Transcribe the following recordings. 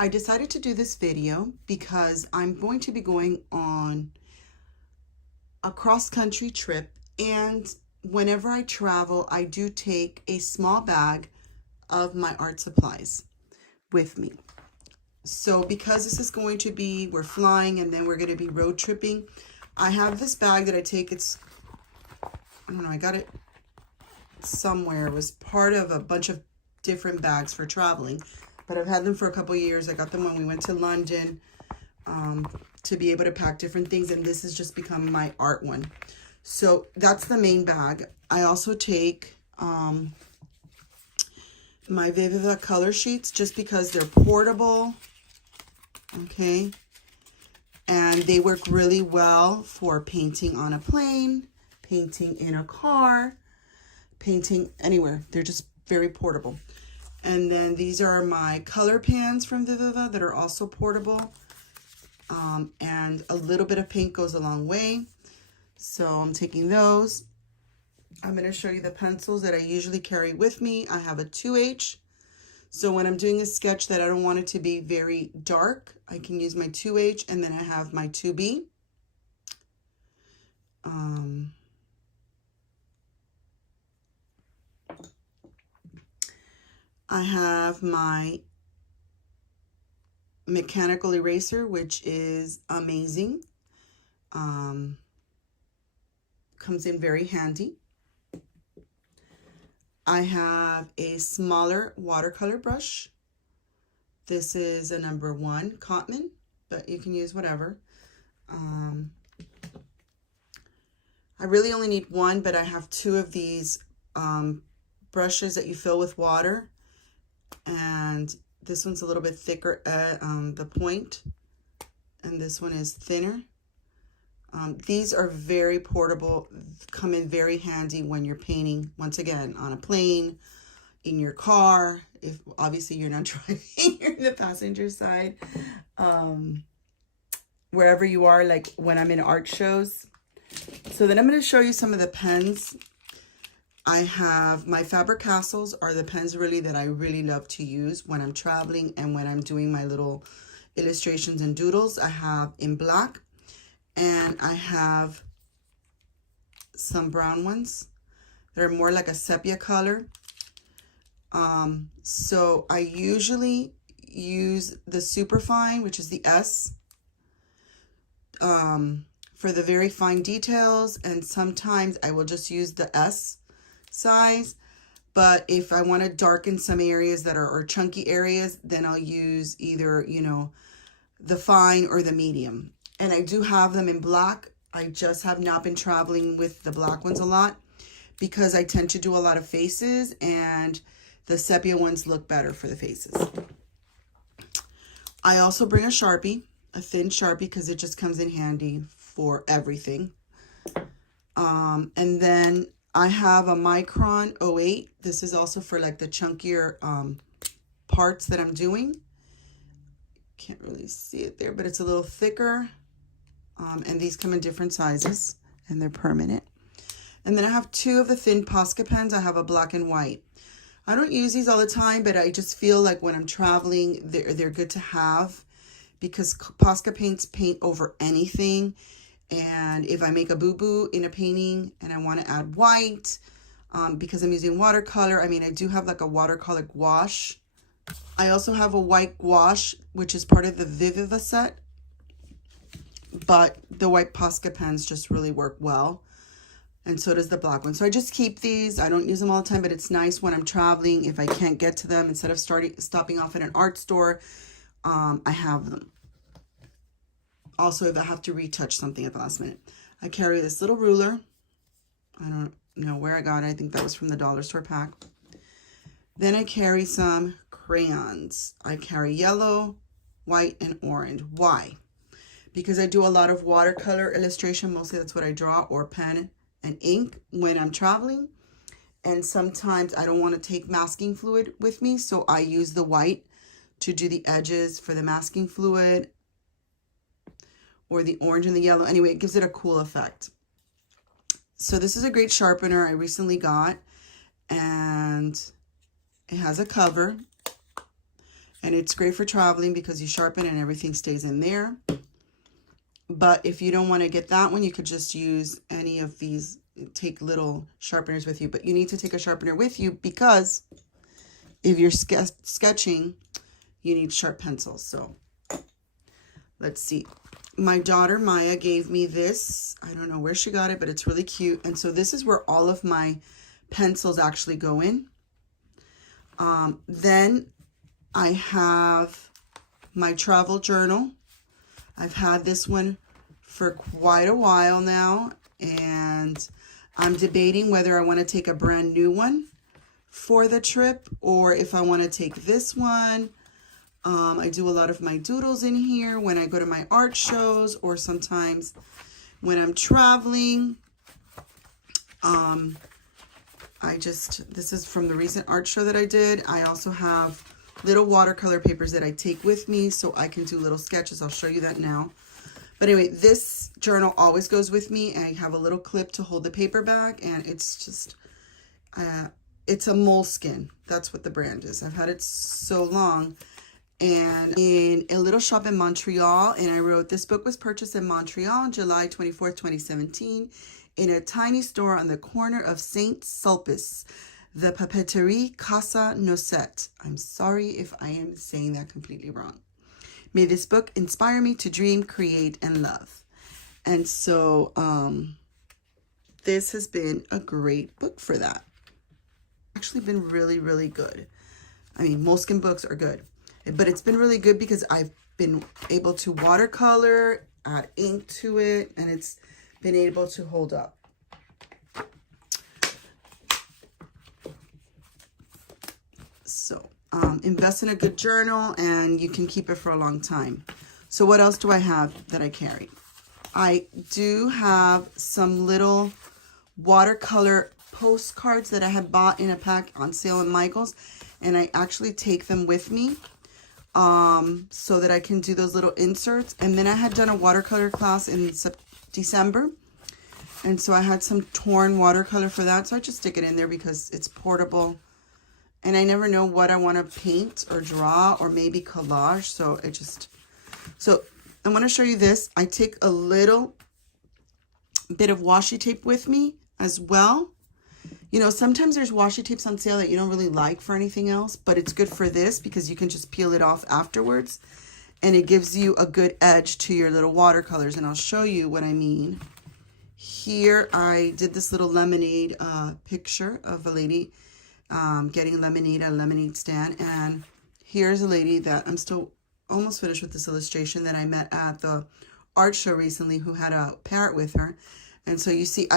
I decided to do this video because I'm going to be going on a cross-country trip, and whenever I travel, I do take a small bag of my art supplies with me. So because this is going to be, we're flying and then we're going to be road tripping, I have this bag that I take. It's, I don't know, I got it somewhere. It was part of a bunch of different bags for traveling, but I've had them for a couple years. I got them when we went to London to be able to pack different things, and this has just become my art one. So that's the main bag. I also take my Viviva color sheets just because they're portable, okay? And they work really well for painting on a plane, painting in a car, painting anywhere. They're just very portable. And then these are my color pans from Viviva that are also portable. And a little bit of paint goes a long way. So I'm taking those. I'm going to show you the pencils that I usually carry with me. I have a 2H. So when I'm doing a sketch that I don't want it to be very dark, I can use my 2H, and then I have my 2B. I have my mechanical eraser, which is amazing. Comes in very handy. I have a smaller watercolor brush. This is a number 1 Cotman, but you can use whatever. I really only need one, but I have 2 of these brushes that you fill with water. And this one's a little bit thicker at the point, and this one is thinner. These are very portable, come in very handy when you're painting, once again, on a plane, in your car. If obviously you're not driving, you're in the passenger side. Wherever you are, like when I'm in art shows. So then I'm going to show you some of the pens. I have my Faber-Castells are the pens really that I really love to use when I'm traveling and when I'm doing my little illustrations and doodles. I have in black, and I have some brown ones. They're more like a sepia color. So I usually use the Superfine, which is the S, for the very fine details, and sometimes I will just use the S size. But if I want to darken some areas that are, or chunky areas, then I'll use either, you know, the fine or the medium. And I do have them in black. I just have not been traveling with the black ones a lot because I tend to do a lot of faces, and the sepia ones look better for the faces. I also bring a Sharpie, a thin Sharpie, because it just comes in handy for everything. And then I have a Micron 08. This is also for like the chunkier parts that I'm doing. Can't really see it there, but it's a little thicker. And these come in different sizes, and they're permanent. And then I have 2 of the thin Posca pens. I have a black and white. I don't use these all the time, but I just feel like when I'm traveling, they're good to have, because Posca paints paint over anything. And if I make a boo-boo in a painting and I want to add white, because I'm using watercolor, I mean, I do have like a watercolor gouache. I also have a white gouache, which is part of the Viviva set. But the white Posca pens just really work well. And so does the black one. So I just keep these. I don't use them all the time, but it's nice when I'm traveling. If I can't get to them, instead of stopping off at an art store, I have them. Also, if I have to retouch something at the last minute. I carry this little ruler. I don't know where I got it. I think that was from the dollar store pack. Then I carry some crayons. I carry yellow, white, and orange. Why? Because I do a lot of watercolor illustration. Mostly that's what I draw, or pen and ink when I'm traveling. And sometimes I don't want to take masking fluid with me, so I use the white to do the edges for the masking fluid, or the orange and the yellow. Anyway, it gives it a cool effect. So this is a great sharpener I recently got, and it has a cover. And it's great for traveling because you sharpen and everything stays in there. But if you don't want to get that one, you could just use any of these, take little sharpeners with you. But you need to take a sharpener with you because if you're sketching, you need sharp pencils. So let's see. My daughter Maya gave me this. I don't know where she got it, but it's really cute. And so this is where all of my pencils actually go in. Then I have my travel journal. I've had this one for quite a while now, and I'm debating whether I want to take a brand new one for the trip or if I want to take this one. I do a lot of my doodles in here when I go to my art shows or sometimes when I'm traveling. This is from the recent art show that I did. I also have little watercolor papers that I take with me so I can do little sketches. I'll show you that now. But anyway, this journal always goes with me. I have a little clip to hold the paper back, and it's just, it's a Moleskine. That's what the brand is. I've had it so long. And in a little shop in Montreal, and I wrote, this book was purchased in Montreal on July 24th, 2017, in a tiny store on the corner of Saint Sulpice, the Papeterie Casa Nosset. I'm sorry if I am saying that completely wrong. May this book inspire me to dream, create, and love. And so this has been a great book for that. Actually been really, really good. I mean, Moleskine books are good, but it's been really good because I've been able to watercolor, add ink to it, and it's been able to hold up. So invest in a good journal and you can keep it for a long time. So what else do I have that I carry? I do have some little watercolor postcards that I had bought in a pack on sale at Michael's, and I actually take them with me so that I can do those little inserts. And then I had done a watercolor class in December, and so I had some torn watercolor for that, so I just stick it in there because it's portable. And I never know what I want to paint or draw or maybe collage. So I want to show you this. I take a little bit of washi tape with me as well. You know, sometimes there's washi tapes on sale that you don't really like for anything else, but it's good for this because you can just peel it off afterwards. And it gives you a good edge to your little watercolors. And I'll show you what I mean. Here I did this little lemonade picture of a lady getting lemonade at a lemonade stand, and here's a lady that I'm still almost finished with this illustration that I met at the art show recently who had a parrot with her. And so you see,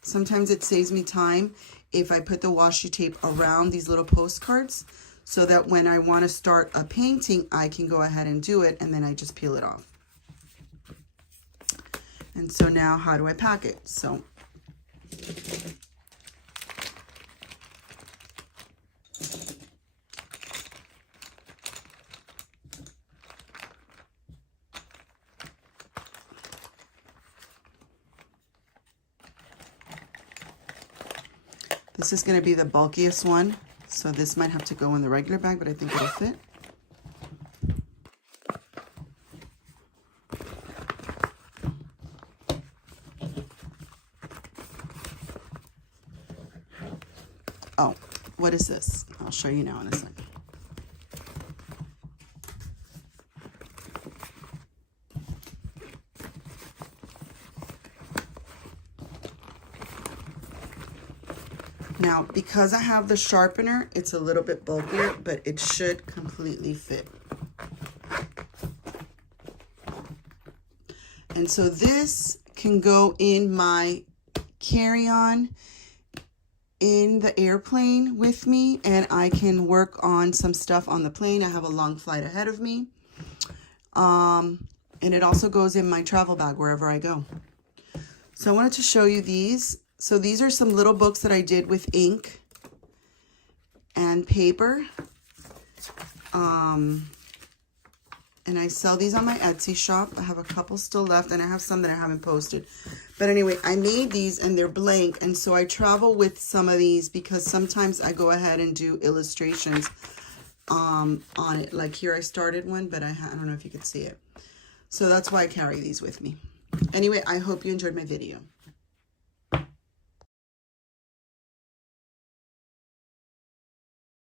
sometimes it saves me time if I put the washi tape around these little postcards so that when I want to start a painting, I can go ahead and do it, and then I just peel it off. And so now how do I pack it? So this is going to be the bulkiest one, so this might have to go in the regular bag, but I think it'll fit. Oh, what is this? I'll show you now in a second. Now, because I have the sharpener, it's a little bit bulkier, but it should completely fit. And so this can go in my carry-on in the airplane with me, and I can work on some stuff on the plane. I have a long flight ahead of me. And it also goes in my travel bag wherever I go. So I wanted to show you these. So these are some little books that I did with ink and paper. And I sell these on my Etsy shop. I have a couple still left, and I have some that I haven't posted. But anyway, I made these, and they're blank, and so I travel with some of these because sometimes I go ahead and do illustrations on it. Like here I started one, but I don't know if you could see it. So that's why I carry these with me. Anyway, I hope you enjoyed my video.